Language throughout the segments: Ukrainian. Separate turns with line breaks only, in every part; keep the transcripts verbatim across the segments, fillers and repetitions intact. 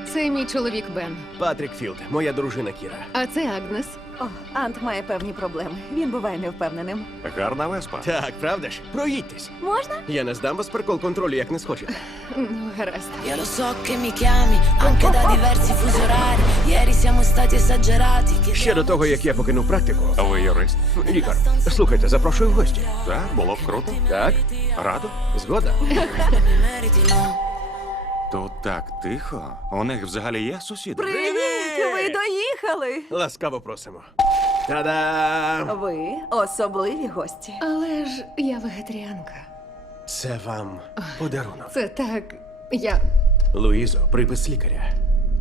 Це мій чоловік Бен.
Патрік Філд, моя дружина Кіра.
А це Агнес.
О, Ант має певні проблеми. Він буває невпевненим.
Гарна веспа.
Так, правда ж? Проїдьтесь.
Можна?
Я не здам вас прикол контролю, як не схочете.
Ну, гаразд.
Io lo so che mi chiami anche da diversi fusi orari. Ieri siamo stati esagerati. Che
Ще до того, як я покинув практику.
Ви юрист?
Лікар, слухайте, запрошую в гості.
Так, було б круто.
Так?
Радо?
Згода?
mi meriti, no?
Тут так тихо. У них взагалі є сусіди?
Привіт! Ви доїхали!
Ласкаво просимо. Та-дам!
Ви особливі гості.
Але ж я вегетаріанка.
Це вам подарунок.
Це так. Я.
Луїзо, припис лікаря.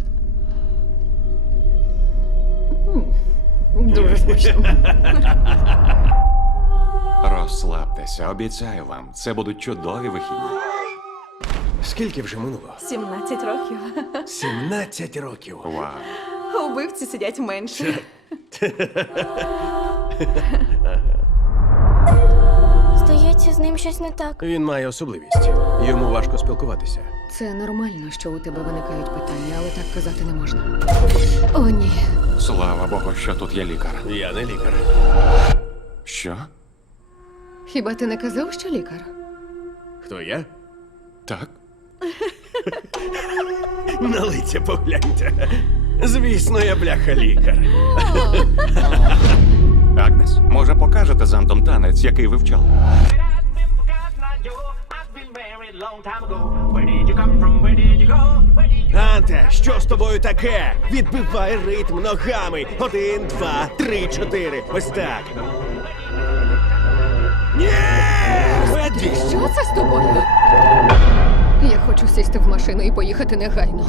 Дуже смачно.
Розслабтеся, обіцяю вам. Це будуть чудові вихідні.
Скільки вже минуло?
сімнадцять років.
сімнадцять років.
Вау.
Убивці сидять менше.
Здається, з ним щось не так.
Він має особливість. Йому важко спілкуватися.
Це нормально, що у тебе виникають питання, але так казати не можна. О, ні.
Слава Богу, що тут є лікар.
Я не лікар.
Що?
Хіба ти не казав, що лікар?
Хто я?
Так?
На лиця погляньте. Звісно, я бляха лікар.
Агнес, може покажете з Антом танець, який вивчали?
I've been forgotten, I do. I've been married long time ago. Where did you come from? Where did you go? Where did you...
Анте, що з тобою таке? Відбивай ритм ногами. Один, два, три, чотири. Ось так. Ні! Веди!
Що це з тобою? Я хочу сісти в машину і поїхати негайно.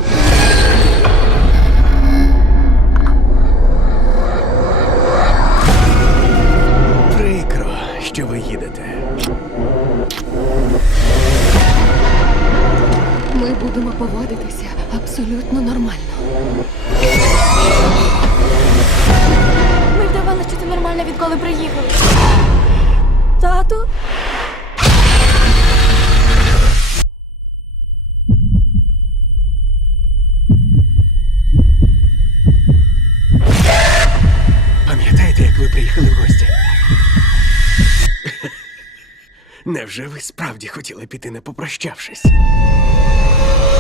Прикро, що ви їдете.
Ми будемо поводитися абсолютно нормально.
Ми вдавали, що це нормально, відколи приїхали. Тату?
Пам'ятаєте, як ви приїхали в гості? Невже ви справді хотіли піти, не попрощавшись?